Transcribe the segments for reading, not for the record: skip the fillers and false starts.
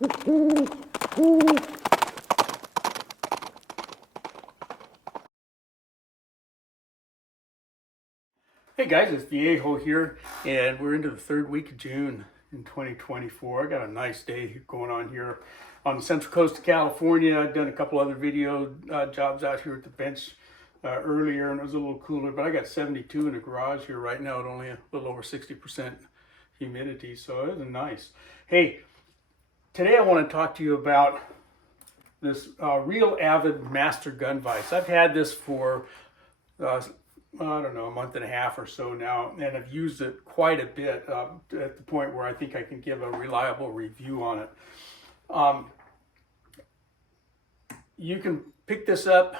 Hey guys, it's Viejo here, and we're into the third week of June in 2024. I got a nice day going on here on the central coast of California. I've done a couple other video jobs out here at the bench earlier, and it was a little cooler, but I got 72 in the garage here right now at only a little over 60% humidity, so it was nice. Hey, today I want to talk to you about this real Avid Master Gun Vise. I've had this for I don't know, a month and a half or so now, and I've used it quite a bit at the point where I think I can give a reliable review on it. You can pick this up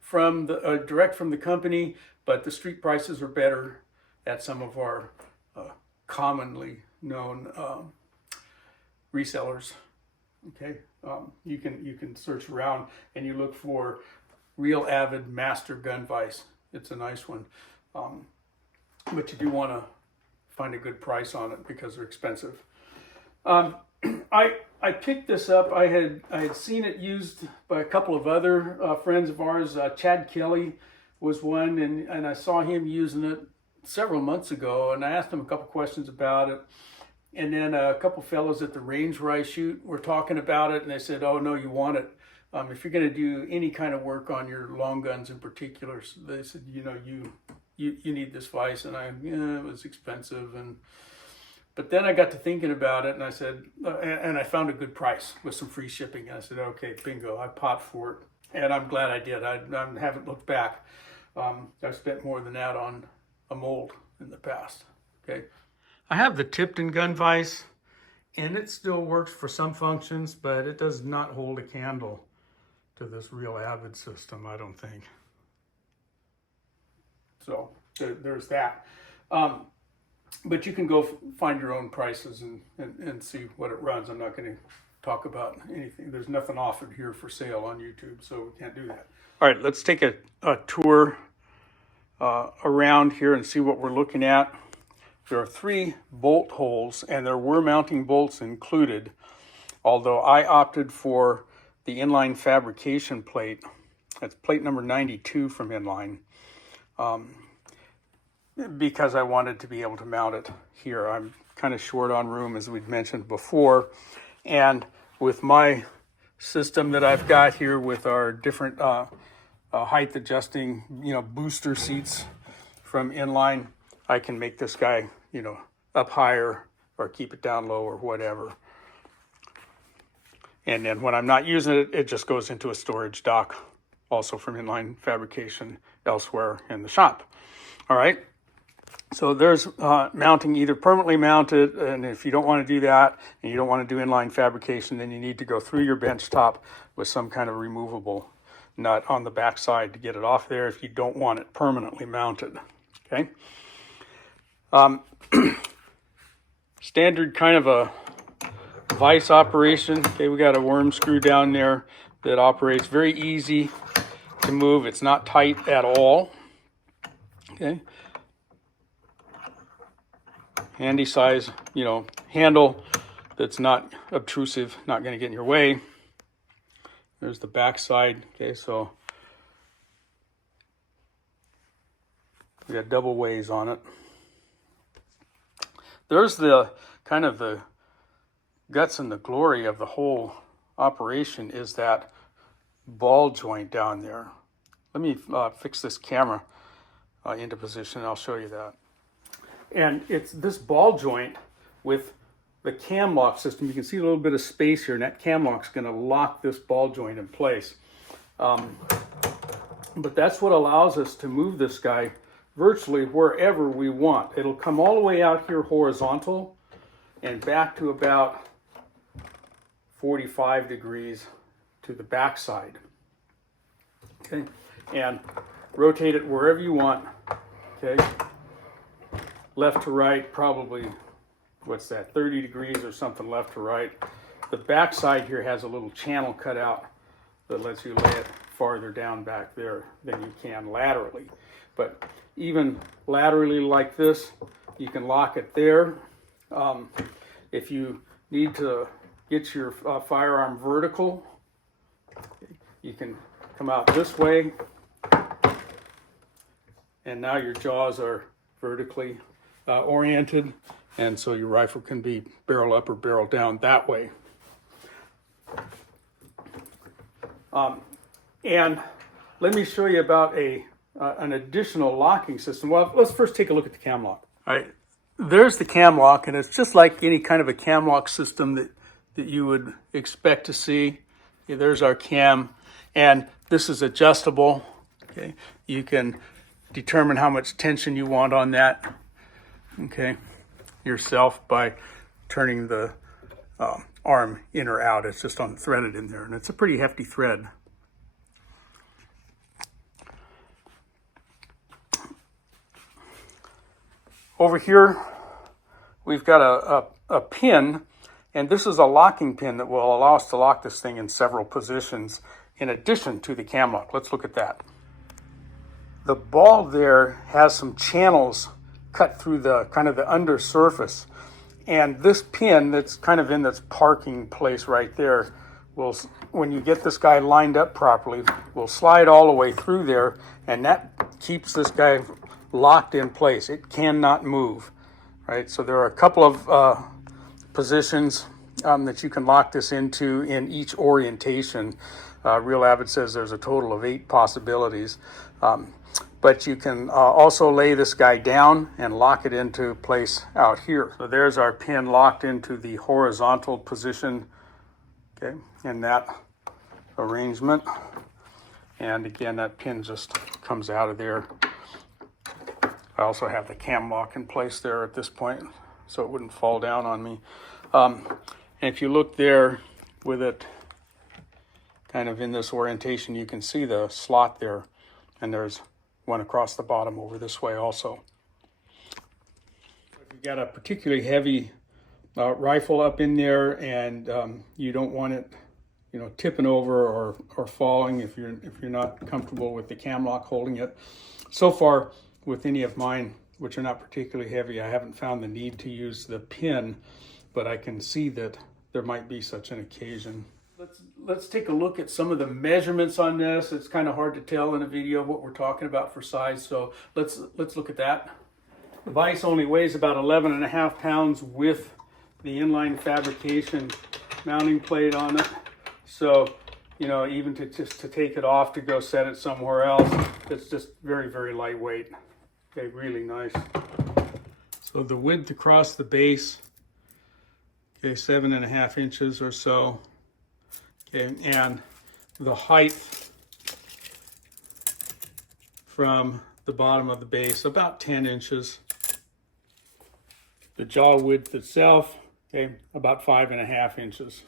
from the direct from the company, but the street prices are better at some of our commonly known resellers. Okay, you can search around and you look for real Avid Master Gun Vise. It's a nice one, but you do want to find a good price on it because they're expensive. I picked this up. I had seen it used by a couple of other friends of ours. Chad Kelly was one, and I saw him using it several months ago, and I asked him a couple questions about it. And then a couple fellows at the range where I shoot were talking about it, and they said, "Oh no, you want it. If you're going to do any kind of work on your long guns in particular," they said, you know, you need this vise. And it was expensive. But then I got to thinking about it, and I said, and I found a good price with some free shipping. And I said, okay, bingo, I popped for it. And I'm glad I did. I haven't looked back. I've spent more than that on a mold in the past. Okay. I have the Tipton gun vise, and it still works for some functions, but it does not hold a candle to this real Avid system, I don't think. So there's that. But you can go find your own prices and see what it runs. I'm not going to talk about anything. There's nothing offered here for sale on YouTube, so we can't do that. All right, let's take a tour around here and see what we're looking at. There are 3 bolt holes, and there were mounting bolts included, although I opted for the inline fabrication plate. That's plate number 92 from inline, because I wanted to be able to mount it here. I'm kind of short on room, as we'd mentioned before, and with my system that I've got here with our different height adjusting, booster seats from inline, I can make this guy, up higher or keep it down low or whatever. And then when I'm not using it, it just goes into a storage dock, also from inline fabrication elsewhere in the shop. All right. So there's mounting, either permanently mounted, and if you don't want to do that and you don't want to do inline fabrication, then you need to go through your bench top with some kind of removable nut on the back side to get it off there if you don't want it permanently mounted. Okay. Standard kind of a vise operation. Okay, we got a worm screw down there that operates very easy to move. It's not tight at all. Okay. Handy size, handle that's not obtrusive, not going to get in your way. There's the back side. Okay, so we got double ways on it. There's the kind of the guts and the glory of the whole operation is that ball joint down there. Let me fix this camera into position, and I'll show you that. And it's this ball joint with the cam lock system. You can see a little bit of space here, and that cam lock's going to lock this ball joint in place. But that's what allows us to move this guy virtually wherever we want. It'll come all the way out here horizontal and back to about 45 degrees to the back side. Okay, and rotate it wherever you want. Okay, left to right, probably, what's that, 30 degrees or something left to right. The back side here has a little channel cut out that lets you lay it farther down back there than you can laterally. But even laterally like this, you can lock it there. If you need to get your firearm vertical. You can come out this way, and now your jaws are vertically oriented, and so your rifle can be barrel up or barrel down that way. And let me show you about an additional locking system. Well, let's first take a look at the cam lock. All right, there's the cam lock, and it's just like any kind of a cam lock system that you would expect to see. Okay, there's our cam, and this is adjustable. Okay, you can determine how much tension you want on that, okay, yourself by turning the arm in or out. It's just threaded in there, and it's a pretty hefty thread. Over here, we've got a pin, and this is a locking pin that will allow us to lock this thing in several positions in addition to the cam lock. Let's look at that. The ball there has some channels cut through the kind of the under surface, and this pin that's kind of in this parking place right there will, when you get this guy lined up properly, will slide all the way through there, and that keeps this guy locked in place. It cannot move, right? So there are a couple of positions that you can lock this into in each orientation. Real Avid says there's a total of 8 possibilities. But you can also lay this guy down and lock it into place out here. So there's our pin locked into the horizontal position, okay, in that arrangement. And again, that pin just comes out of there. I also have the cam lock in place there at this point, so it wouldn't fall down on me. And if you look there with it kind of in this orientation, you can see the slot there, and there's one across the bottom over this way also. If you've got a particularly heavy rifle up in there, and you don't want it, you know, tipping over or falling if you're not comfortable with the cam lock holding it. So far, with any of mine, which are not particularly heavy, I haven't found the need to use the pin, but I can see that there might be such an occasion. Let's take a look at some of the measurements on this. It's kind of hard to tell in a video what we're talking about for size, so let's look at that. The Vise only weighs about 11.5 pounds with the inline fabrication mounting plate on it. So, you know, even to take it off to go set it somewhere else, it's just very, very lightweight. Okay, really nice. So the width across the base, okay, 7.5 inches or so. Okay, and the height from the bottom of the base, about 10 inches. The jaw width itself, okay, about 5.5 inches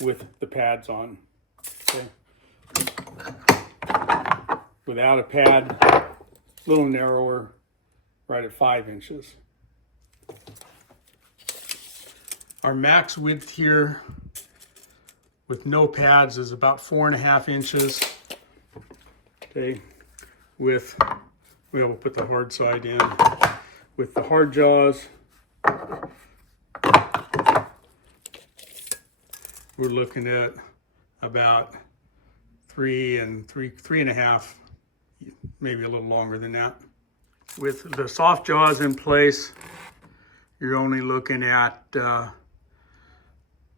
with the pads on. Okay. Without a pad, a little narrower, right at 5 inches. Our max width here with no pads is about 4.5 inches. Okay, we'll put the hard side in. With the hard jaws, we're looking at about 3.5, maybe a little longer than that. With the soft jaws in place, you're only looking at about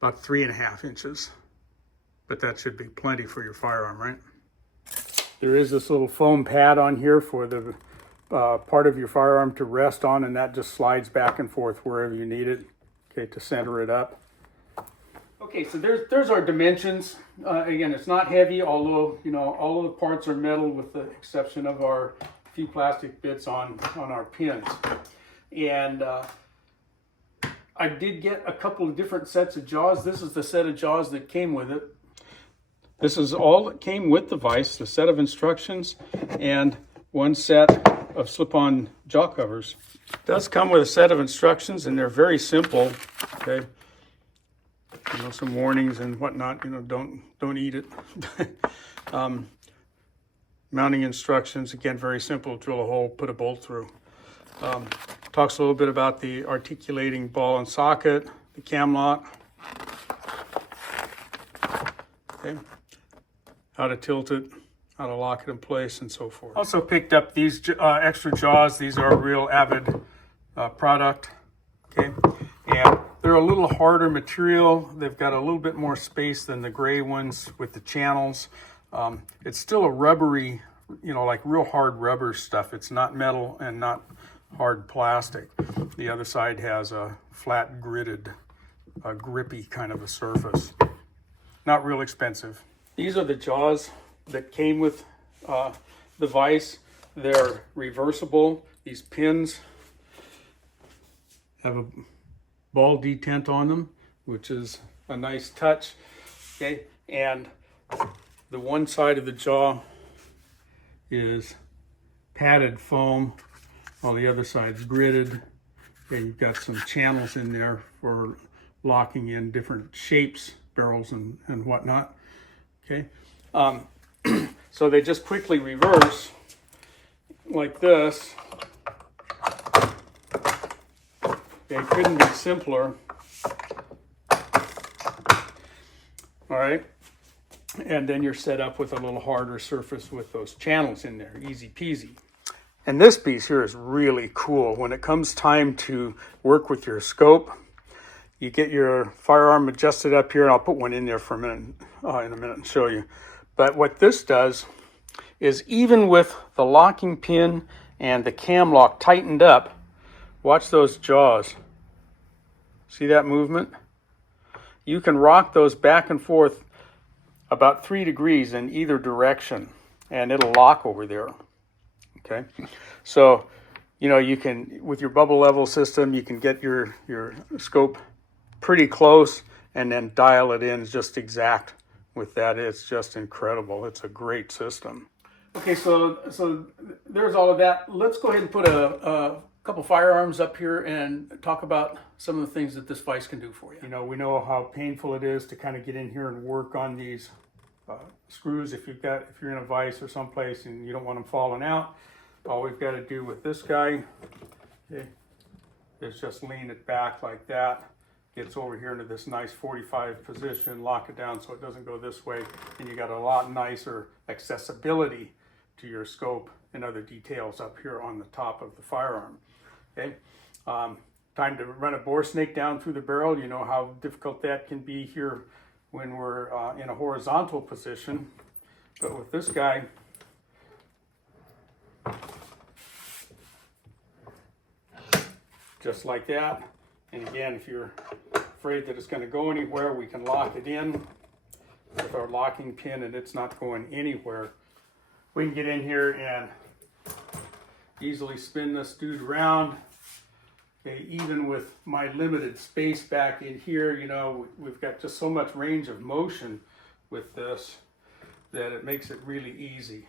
3.5 inches. But that should be plenty for your firearm, right? There is this little foam pad on here for the part of your firearm to rest on, and that just slides back and forth wherever you need it, okay, to center it up. Okay, so there's our dimensions. Again, it's not heavy, although, you know, all of the parts are metal with the exception of our few plastic bits on our pins. And I did get a couple of different sets of jaws. This is the set of jaws that came with it. This is all that came with the Vise, the set of instructions, and one set of slip-on jaw covers. It does come with a set of instructions, and they're very simple. Okay, you know, some warnings and whatnot. You know, don't eat it. Mounting instructions, again, very simple. Drill a hole, put a bolt through. Talks a little bit about the articulating ball and socket, the cam lock. Okay, how to tilt it, how to lock it in place, and so forth. Also picked up these extra jaws. These are a real Avid product. Okay, and they're a little harder material. They've got a little bit more space than the gray ones with the channels. It's still a rubbery, you know, like real hard rubber stuff. It's not metal and not hard plastic. The other side has a flat gridded, grippy kind of a surface. Not real expensive. These are the jaws that came with the Vise. They're reversible. These pins have a ball detent on them, which is a nice touch. Okay, and the one side of the jaw is padded foam, while the other side's gridded. Okay, you've got some channels in there for locking in different shapes, barrels and whatnot. Okay, so they just quickly reverse like this. It couldn't be simpler. All right, and then you're set up with a little harder surface with those channels in there, easy peasy. And this piece here is really cool. When it comes time to work with your scope, you get your firearm adjusted up here, and I'll put one in there for a minute, in a minute and show you. But what this does is, even with the locking pin and the cam lock tightened up, watch those jaws. See that movement? You can rock those back and forth about 3 degrees in either direction, and it'll lock over there. Okay, so you know, you can, with your bubble level system, you can get your scope pretty close and then dial it in just exact with that. It's just incredible. It's a great system. Okay, so there's all of that. Let's go ahead and put a couple firearms up here and talk about some of the things that this Vise can do for you. You know, we know how painful it is to kind of get in here and work on these screws if you're in a Vise or someplace and you don't want them falling out. All we've got to do with this guy, okay, is just lean it back like that. Gets over here into this nice 45 position, lock it down so it doesn't go this way, and you got a lot nicer accessibility to your scope and other details up here on the top of the firearm. Okay, time to run a bore snake down through the barrel. You know how difficult that can be here when we're in a horizontal position, but with this guy, just like that. And again, if you're afraid that it's going to go anywhere, we can lock it in with our locking pin and it's not going anywhere. We can get in here and easily spin this dude around. Okay, even with my limited space back in here, you know, we've got just so much range of motion with this that it makes it really easy.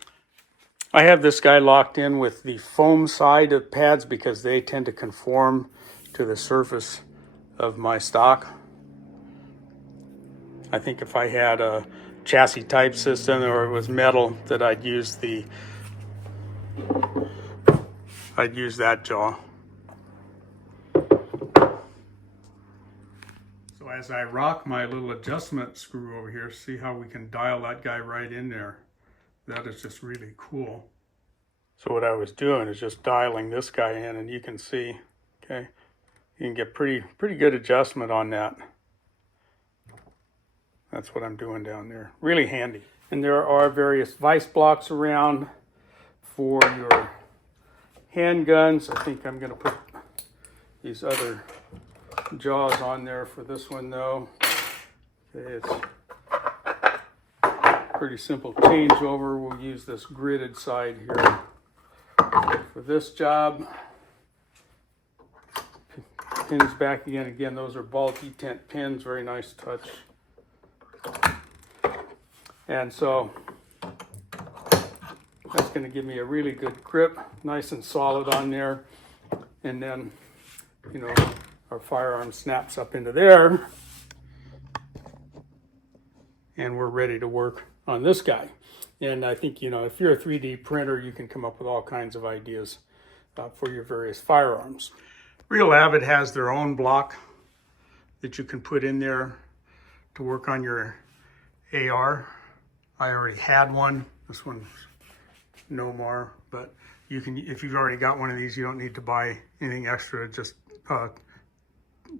I have this guy locked in with the foam side of pads because they tend to conform to the surface of my stock. I think if I had a chassis type system or it was metal, that I'd use that jaw. So as I rock my little adjustment screw over here, see how we can dial that guy right in there. That is just really cool. So what I was doing is just dialing this guy in, and you can see, okay, you can get pretty good adjustment on that. That's what I'm doing down there. Really handy. And there are various Vise blocks around for your handguns. I think I'm going to put these other jaws on there for this one though. Okay, it's pretty simple changeover. We'll use this gridded side here for this job. Pins back again. Again, those are ball detent pins. Very nice touch. And so that's going to give me a really good grip, nice and solid on there. And then, you know, our firearm snaps up into there. And we're ready to work on this guy. And I think, you know, if you're a 3D printer, you can come up with all kinds of ideas for your various firearms. Real Avid has their own block that you can put in there to work on your AR. I already had one. This one's no more, but you can, if you've already got one of these, you don't need to buy anything extra. It just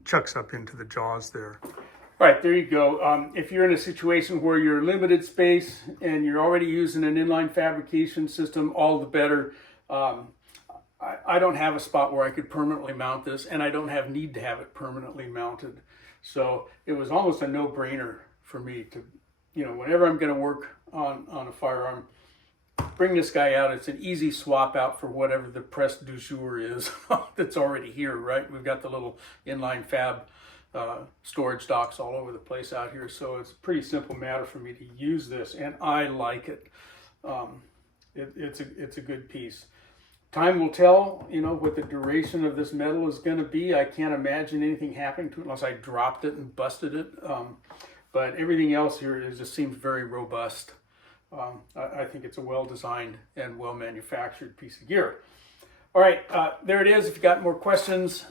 chucks up into the jaws there. All right, there you go. If you're in a situation where you're limited space and you're already using an inline fabrication system, all the better. I don't have a spot where I could permanently mount this, and I don't have need to have it permanently mounted. So it was almost a no-brainer for me to, you know, whenever I'm going to work on a firearm, bring this guy out. It's an easy swap out for whatever the press du jour is that's already here, right? We've got the little inline fab storage docks all over the place out here. So it's a pretty simple matter for me to use this, and I like it. It's a good piece. Time will tell, you know, what the duration of this metal is going to be. I can't imagine anything happening to it unless I dropped it and busted it. But everything else here just seems very robust. I think it's a well-designed and well-manufactured piece of gear. All right, there it is. If you've got more questions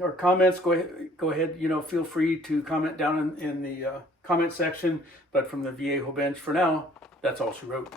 or comments, go ahead. You know, feel free to comment down in the comment section. But from the Viejo bench for now, that's all she wrote.